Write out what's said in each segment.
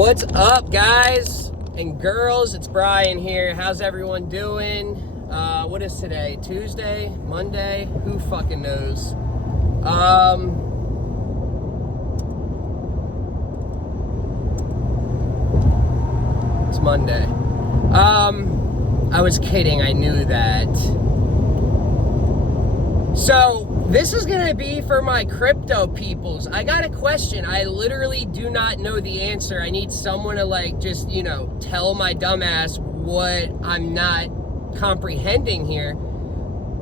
What's up, guys and girls? It's Brian here. How's everyone doing? What is today? Tuesday? Monday? Who fucking knows? It's Monday. I was kidding. I knew that. So, this is going to be for my crypto peoples. I got a question. I literally do not know the answer. I need someone to just, tell my dumbass what I'm not comprehending here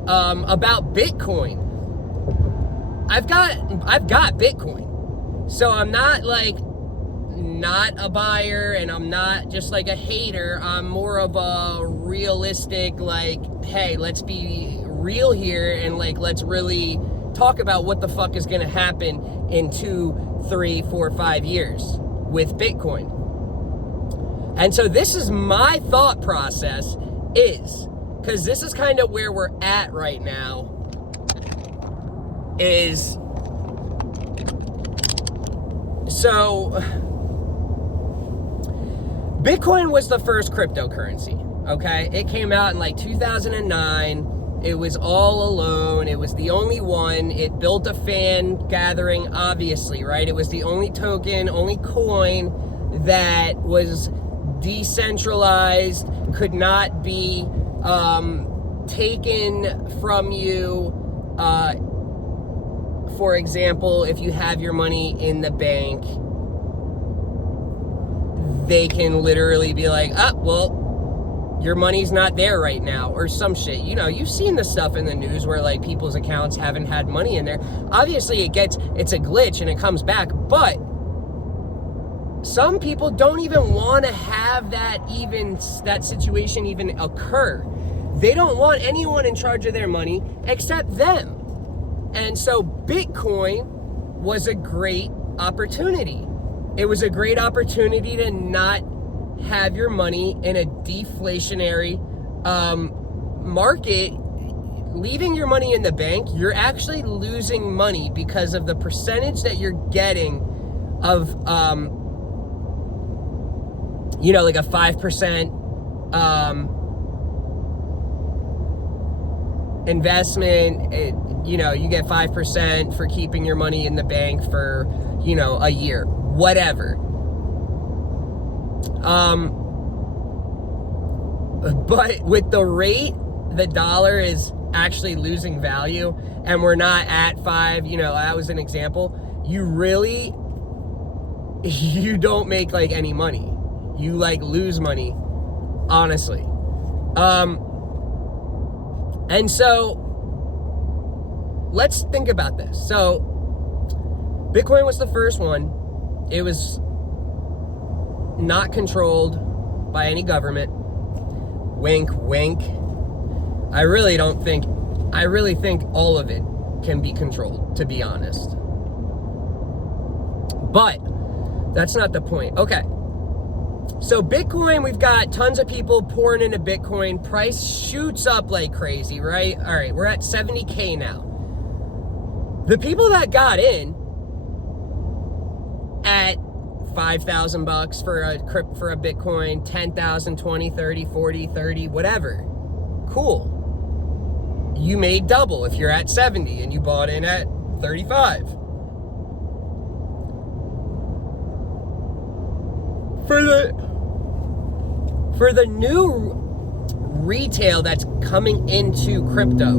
about Bitcoin. I've got Bitcoin. So I'm not not a buyer, and I'm not just a hater. I'm more of a realistic, hey, let's be real here, and let's really talk about what the fuck is going to happen in 2, 3, 4, 5 years with Bitcoin. And so this is my thought process, because this is kind of where we're at right now, so Bitcoin was the first cryptocurrency, okay? It came out in 2009. It was all alone. It was the only one. It built a fan gathering, obviously, right? It was the only token, only coin that was decentralized, could not be taken from you. For example, if you have your money in the bank, they can literally be like, your money's not there right now, or some shit. You've seen the stuff in the news where people's accounts haven't had money in there. Obviously it's a glitch and it comes back, but some people don't even want to have that situation even occur. They don't want anyone in charge of their money except them. And so Bitcoin was a great opportunity. It was a great opportunity to not have your money in a deflationary market. Leaving your money in the bank, you're actually losing money because of the percentage that you're getting of, a 5% investment. You get 5% for keeping your money in the bank for, a year, whatever. But with the rate, the dollar is actually losing value, and we're not at 5, that was an example. You don't make any money. You lose money, honestly. And so let's think about this. So Bitcoin was the first one. It was not controlled by any government. Wink, wink. I really think all of it can be controlled, to be honest. But that's not the point. Okay. So Bitcoin, we've got tons of people pouring into Bitcoin. Price shoots up like crazy, right? All right, we're at 70K now. The people that got in at $5,000 for a Bitcoin, 10,000, 20, 30, 40, 30, whatever. Cool. You made double if you're at 70 and you bought in at 35. For the new retail that's coming into crypto,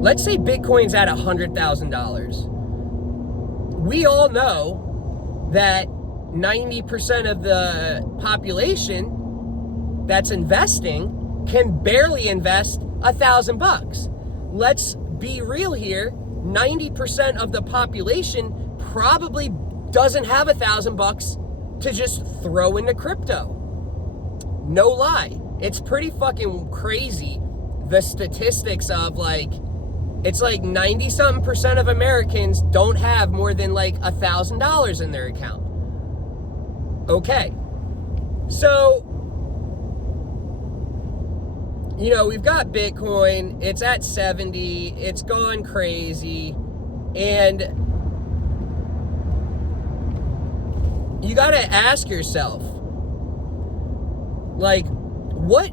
let's say Bitcoin's at $100,000. We all know that 90% of the population that's investing can barely invest $1,000. Let's be real here. 90% of the population probably doesn't have $1,000 to just throw into crypto. No lie. It's pretty fucking crazy, the statistics of it's 90-something% of Americans don't have more than $1,000 in their account. Okay. So, we've got Bitcoin. It's at 70. It's gone crazy. And you got to ask yourself, like, what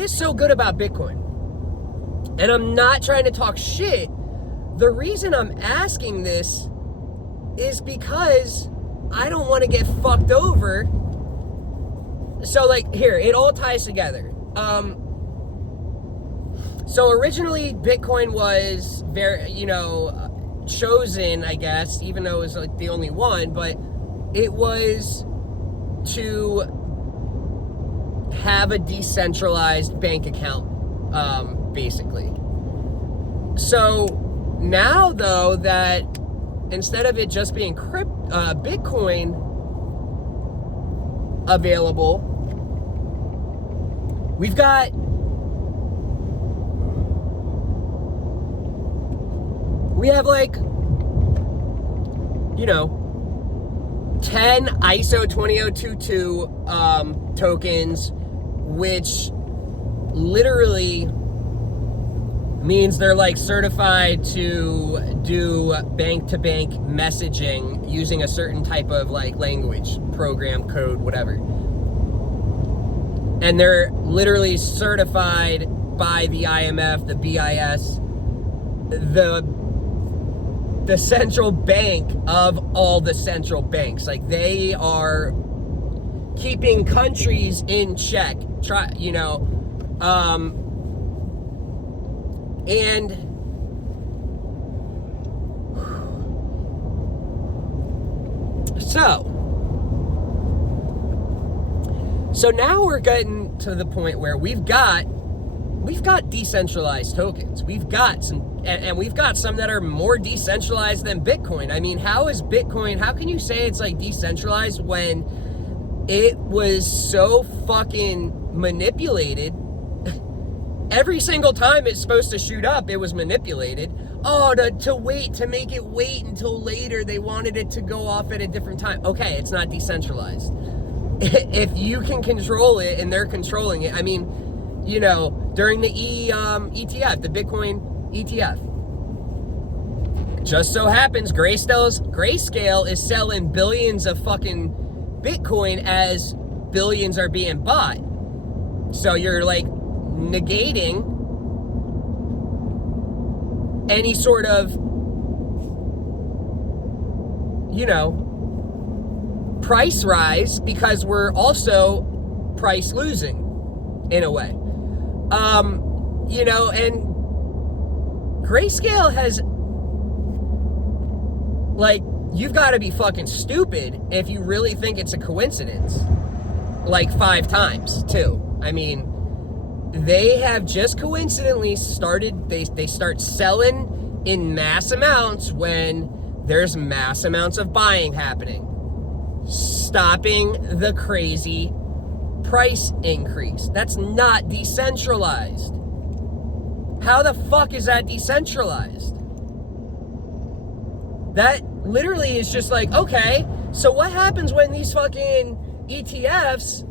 is so good about Bitcoin? And I'm not trying to talk shit. The reason I'm asking this is because I don't want to get fucked over. So, like, here, it all ties together. So originally Bitcoin was very, chosen, I guess, even though it was like the only one, but it was to have a decentralized bank account, basically. So now, though, that instead of it just being Bitcoin available, we have like, 10 ISO 20022 tokens, which literally means they're like certified to do bank-to-bank messaging using a certain type of like language, program, code, whatever. And they're literally certified by the IMF, the BIS, the central bank of all the central banks. Like, they are keeping countries in check. And so now we're getting to the point where we've got decentralized tokens. We've got some, and we've got some that are more decentralized than Bitcoin. I mean, how can you say it's like decentralized when it was so fucking manipulated? Every single time it's supposed to shoot up, it was manipulated. Oh, to make it wait until later, they wanted it to go off at a different time. Okay, it's not decentralized. If you can control it and they're controlling it, I mean, during the ETF, the Bitcoin ETF, just so happens Grayscale is selling billions of fucking Bitcoin as billions are being bought. So you're like negating any sort of, price rise, because we're also price losing in a way. And Grayscale has, like, you've got to be fucking stupid if you really think it's a coincidence. Like 5 times, too. I mean, they have just coincidentally started, they start selling in mass amounts when there's mass amounts of buying happening, stopping the crazy price increase. That's not decentralized. How the fuck is that decentralized? That literally is just like, okay, so what happens when these fucking ETFs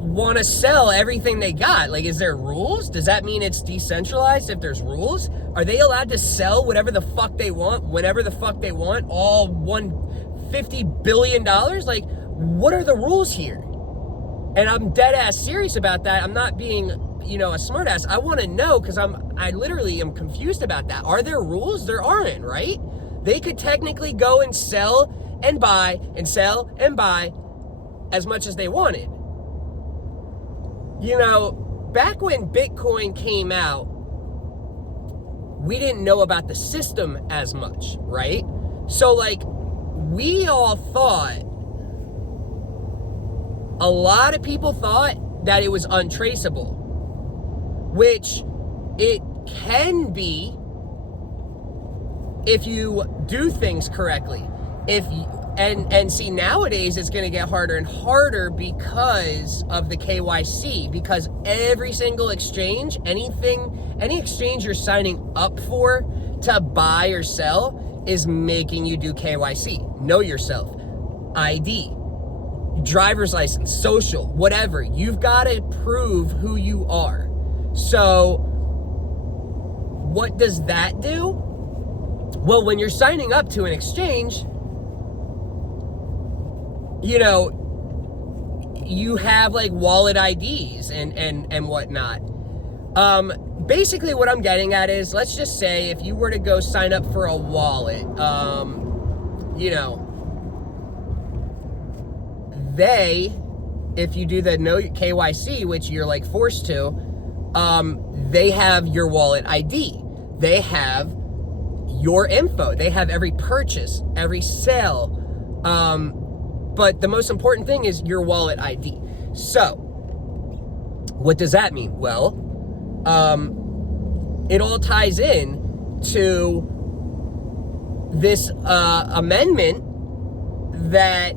want to sell everything they got? Like, is there rules? Does that mean it's decentralized if there's rules? Are they allowed to sell whatever the fuck they want, whenever the fuck they want, all $150 billion? Like, what are the rules here? And I'm dead ass serious about that. I'm not being, a smartass. I want to know, because I literally am confused about that. Are there rules? There aren't, right? They could technically go and sell and buy and sell and buy as much as they wanted. Back when Bitcoin came out, we didn't know about the system as much, right? So, like, we all thought, a lot of people thought that it was untraceable, which it can be if you do things correctly. And see, nowadays it's going to get harder and harder because of the KYC, because every single exchange, any exchange you're signing up for to buy or sell is making you do KYC. Know yourself, ID, driver's license, social, whatever. You've got to prove who you are. So what does that do? Well, when you're signing up to an exchange, you know, you have like wallet IDs and whatnot. Basically what I'm getting at is, let's just say if you were to go sign up for a wallet, you know, if you do the no KYC, which you're like forced to, they have your wallet ID. They have your info. They have every purchase, every sale. But the most important thing is your wallet ID. So, what does that mean? Well, it all ties in to this amendment that,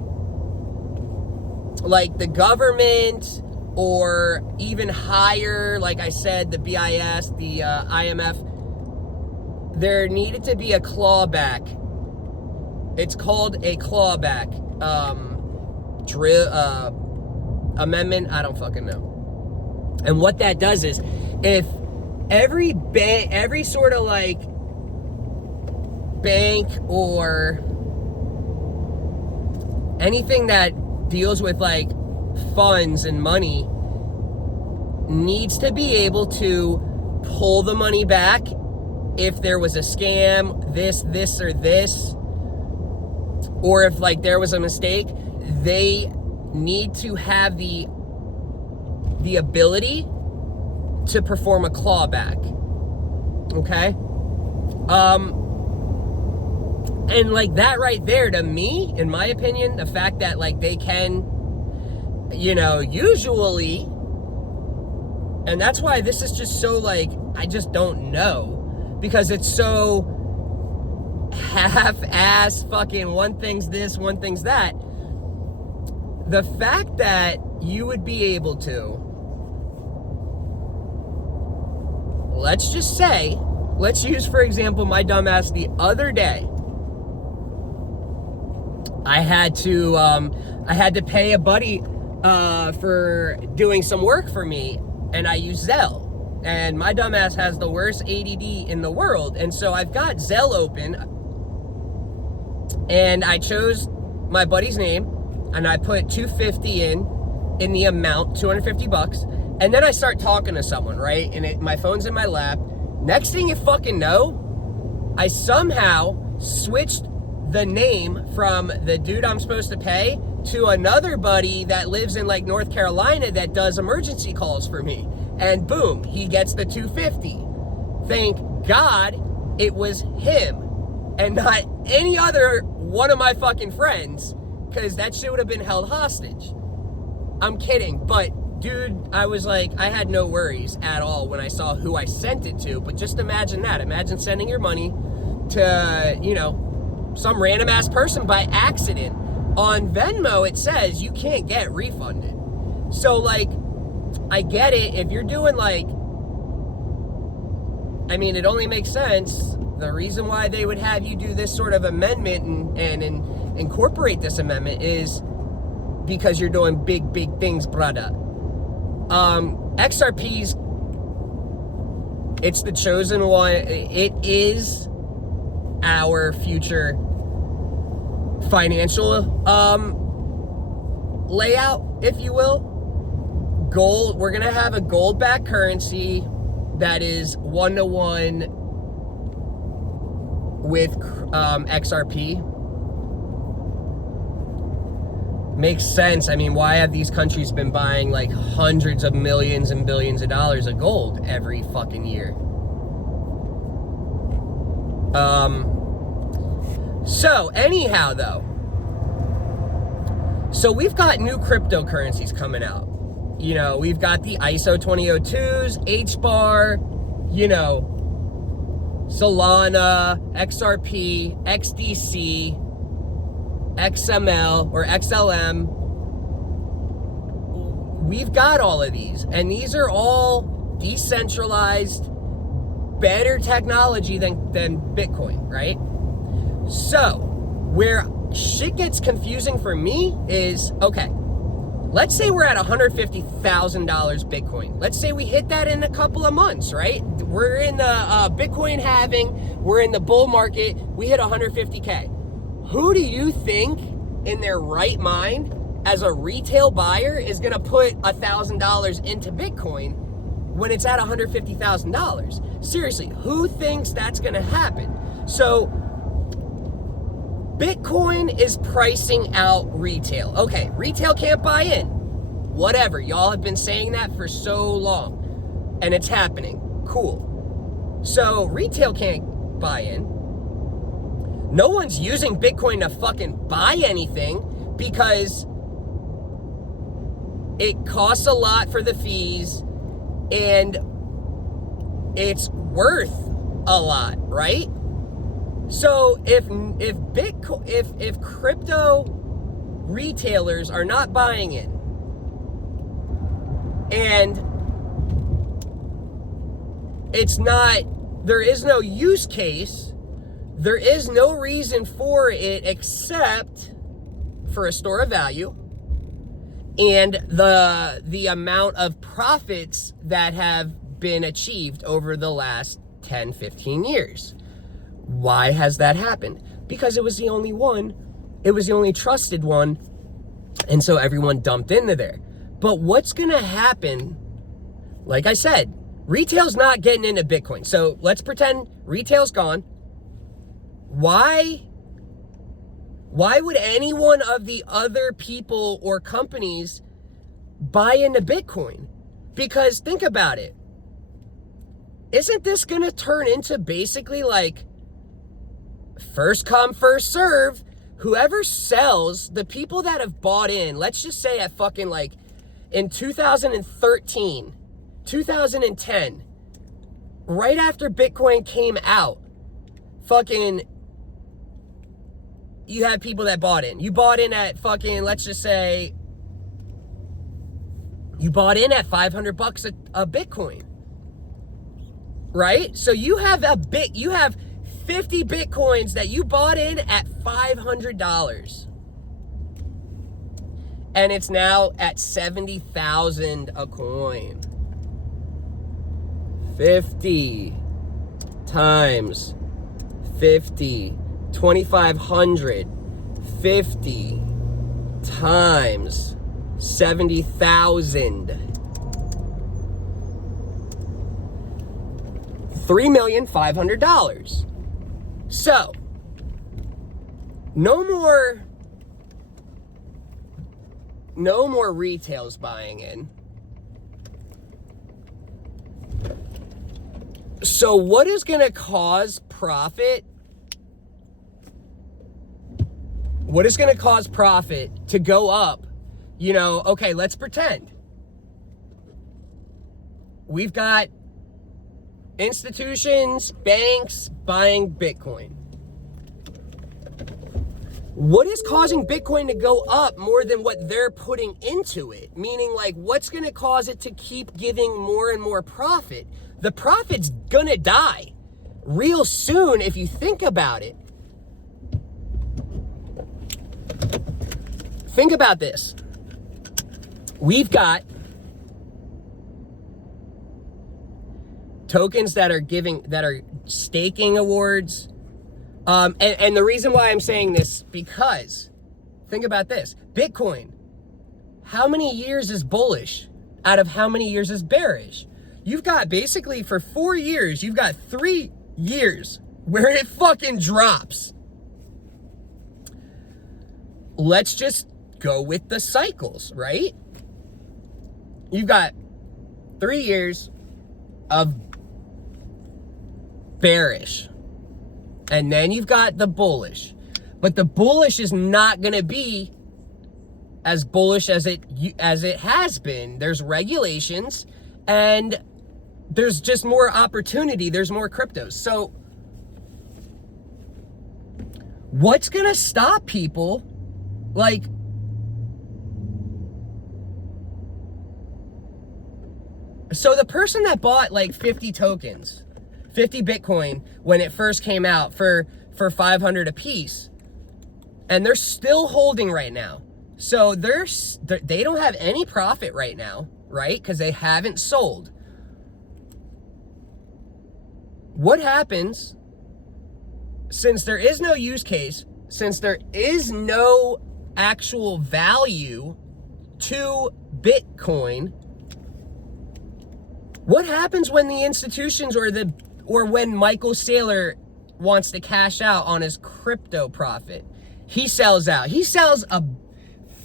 like, the government, or even higher, like I said, the BIS, the IMF, there needed to be a clawback. It's called a clawback amendment. I don't fucking know. And what that does is, if every sort of like bank or anything that deals with like funds and money needs to be able to pull the money back if there was a scam, this or this, or if like there was a mistake, they need to have the ability to perform a clawback. Okay? And like that right there, to me, in my opinion, the fact that like they can, you know, usually, and that's why this is just so like, I just don't know, because it's so half-ass fucking one thing's this, one thing's that. The fact that you would be able to, let's just say, let's use, for example, my dumbass the other day. I had to pay a buddy for doing some work for me, and I use Zelle. And my dumbass has the worst ADD in the world, and so I've got Zelle open, and I chose my buddy's name, and I put $250 in the amount, $250, and then I start talking to someone, right? And my phone's in my lap. Next thing you fucking know, I somehow switched the name from the dude I'm supposed to pay to another buddy that lives in like North Carolina that does emergency calls for me. And boom, he gets the $250. Thank God it was him and not any other one of my fucking friends, because that shit would have been held hostage. I'm kidding, but dude, I was like, I had no worries at all when I saw who I sent it to. But just imagine that. Imagine sending your money to, you know, some random ass person by accident. On Venmo, it says you can't get refunded. So like, I get it. If you're doing like, I mean, it only makes sense. The reason why they would have you do this sort of amendment and incorporate this amendment is because you're doing big things, brother. XRP's, it's the chosen one. It is our future financial layout, if you will. Gold, we're gonna have a gold-backed currency that is 1-to-1 with XRP. Makes sense. I mean, why have these countries been buying like hundreds of millions and billions of dollars of gold every fucking year? So anyhow though, so we've got new cryptocurrencies coming out. You know, we've got the ISO 2002s, HBAR, you know, Solana, XRP, XDC, XML or XLM. We've got all of these, and these are all decentralized, better technology than Bitcoin, right? So, where shit gets confusing for me is, okay, let's say we're at $150,000 Bitcoin. Let's say we hit that in a couple of months, right? we're in the Bitcoin halving, we're in the bull market, we hit 150K. Who do you think in their right mind as a retail buyer is gonna put $1,000 into Bitcoin when it's at $150,000? Seriously, who thinks that's gonna happen? So Bitcoin is pricing out retail. Okay, retail can't buy in. Whatever, y'all have been saying that for so long, and it's happening. Cool. So retail can't buy in. No one's using Bitcoin to fucking buy anything because it costs a lot for the fees and it's worth a lot, right? So if crypto retailers are not buying it, and it's not, there is no use case, there is no reason for it except for a store of value and the amount of profits that have been achieved over the last 10, 15 years. Why has that happened? Because it was the only one, it was the only trusted one, and so everyone dumped into there. But what's gonna happen, like I said, retail's not getting into Bitcoin. So let's pretend retail's gone. Why would any one of the other people or companies buy into Bitcoin? Because think about it. Isn't this gonna turn into basically like first come, first serve? Whoever sells, the people that have bought in, let's just say at fucking like in 2013, 2010, right after Bitcoin came out, fucking, you had people that bought in. You bought in at fucking, let's just say, you bought in at $500 a Bitcoin, right? So you have you have 50 Bitcoins that you bought in at $500. And it's now at 70,000 a coin. 50 times 50, 2,500. 50 times 70,000. $3,500,000. So, no more retail's buying in. So what is going to cause profit? What is going to cause profit to go up? You know, okay, let's pretend we've got institutions, banks buying Bitcoin. What is causing Bitcoin to go up more than what they're putting into it? Meaning, like, what's going to cause it to keep giving more and more profit? The profit's going to die real soon if you think about it. Think about this. We've got tokens that are staking awards. And the reason why I'm saying this, because think about this. Bitcoin, how many years is bullish out of how many years is bearish? You've got basically for 4 years, you've got 3 years where it fucking drops. Let's just go with the cycles, right? You've got 3 years of bearish. And then you've got the bullish. But the bullish is not going to be as bullish as it has been. There's regulations and there's just more opportunity. There's more cryptos. So what's going to stop people? Like, so the person that bought like 50 tokens, 50 Bitcoin when it first came out for 500 a piece, and they're still holding right now. So they don't have any profit right now, right? Because they haven't sold. What happens since there is no use case, since there is no actual value to Bitcoin? What happens when the institutions or when Michael Saylor wants to cash out on his crypto profit? He sells out. He sells a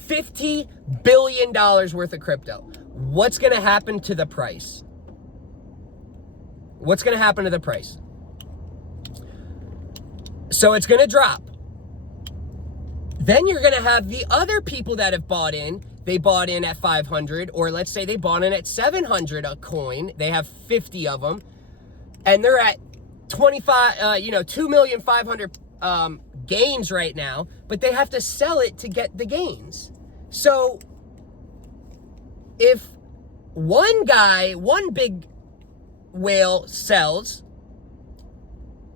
$50 billion worth of crypto. What's going to happen to the price? What's going to happen to the price? So it's going to drop. Then you're going to have the other people that have bought in. They bought in at 500, or let's say they bought in at 700 a coin. They have 50 of them, and they're at 2,500,000 gains right now, but they have to sell it to get the gains. So if one big whale sells,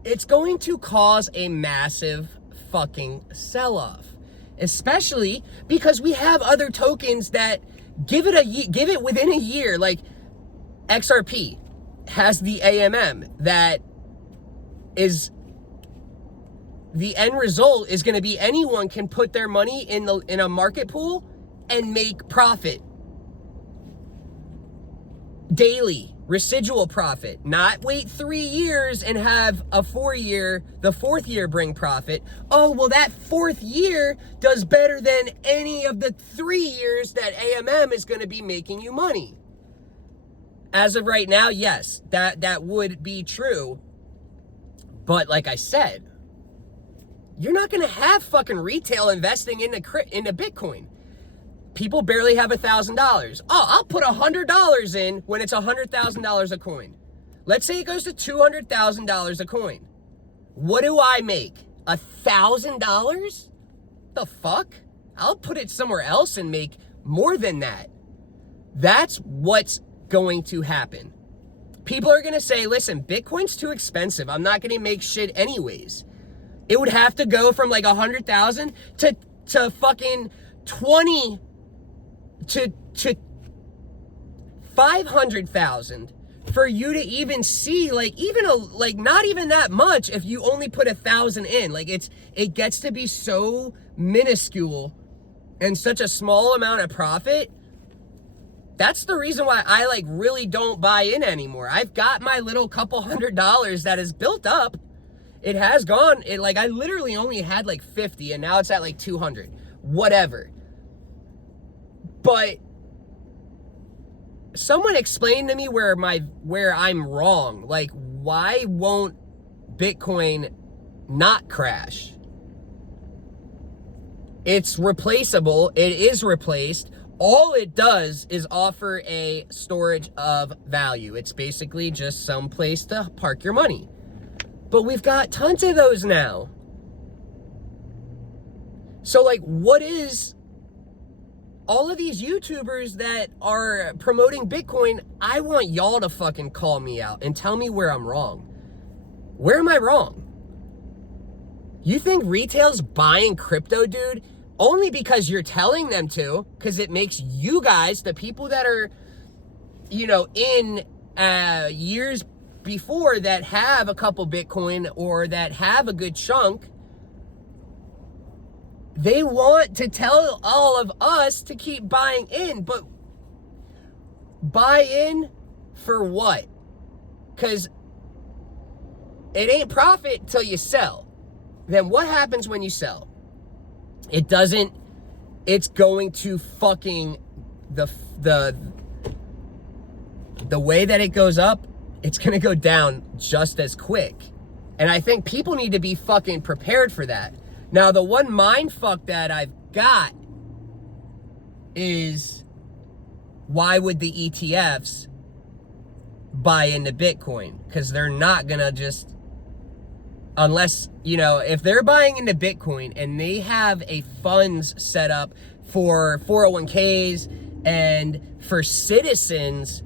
it's going to cause a massive fucking sell-off. Especially because we have other tokens that give it within a year. Like XRP has the AMM that is the end result is going to be anyone can put their money in a market pool and make profit daily. Residual profit, not wait 3 years and have the 4th year bring profit. Oh, well, that 4th year does better than any of the 3 years that AMM is going to be making you money. As of right now, yes, that would be true. But like I said, you're not going to have fucking retail investing into Bitcoin. People barely have $1,000. Oh, I'll put $100 in when it's $100,000 a coin. Let's say it goes to $200,000 a coin. What do I make? $1,000? The fuck? I'll put it somewhere else and make more than that. That's what's going to happen. People are going to say, listen, Bitcoin's too expensive. I'm not going to make shit anyways. It would have to go from like 100,000 to fucking 20 to 500,000 for you to even see not even that much if you only put 1,000 in. Like it gets to be so minuscule and such a small amount of profit. That's the reason why I really don't buy in anymore. I've got my little couple $100 that is built up. It has gone, I literally only had 50 and now it's at 200, whatever. But someone explain to me where I'm wrong. Why won't Bitcoin not crash? It's replaceable. It is replaced. All it does is offer a storage of value. It's basically just some place to park your money. But we've got tons of those now. So what is all of these YouTubers that are promoting Bitcoin? I want y'all to fucking call me out and tell me where I'm wrong. Where am I wrong? You think retail's buying crypto, dude? Only because you're telling them to, because it makes you guys, the people that are, in years before that have a couple Bitcoin or that have a good chunk, they want to tell all of us to keep buying in, but buy in for what? Because it ain't profit till you sell. Then what happens when you sell? It's going to fucking, the way that it goes up, it's going to go down just as quick. And I think people need to be fucking prepared for that. Now, the one mind fuck that I've got is, why would the ETFs buy into Bitcoin? Because they're not going to just, unless, if they're buying into Bitcoin and they have a funds set up for 401ks and for citizens,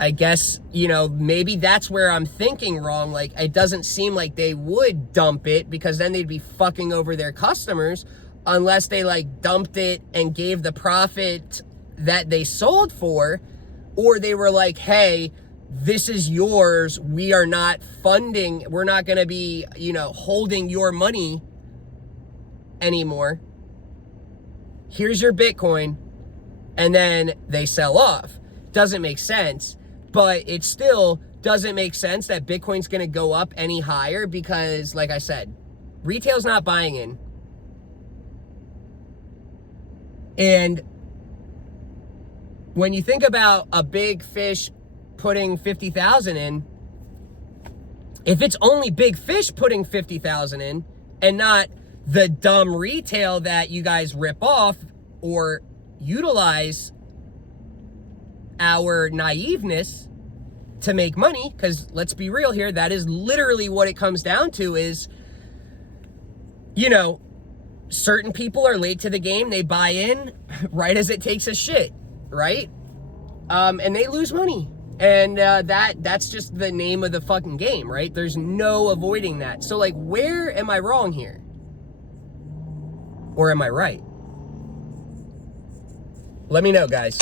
I guess, maybe that's where I'm thinking wrong. It doesn't seem like they would dump it, because then they'd be fucking over their customers, unless they dumped it and gave the profit that they sold for, or they were like, hey, this is yours. We are not funding. We're not going to be, holding your money anymore. Here's your Bitcoin. And then they sell off. Doesn't make sense. But it still doesn't make sense that Bitcoin's going to go up any higher because, like I said, retail's not buying in. And when you think about a big fish putting 50,000 in, if it's only big fish putting 50,000 in and not the dumb retail that you guys rip off or utilize our naiveness to make money, because let's be real here, that is literally what it comes down to is, certain people are late to the game. They buy in right as it takes a shit, right? And they lose money. And that's just the name of the fucking game, right? There's no avoiding that. So, like, where am I wrong here? Or am I right? Let me know, guys.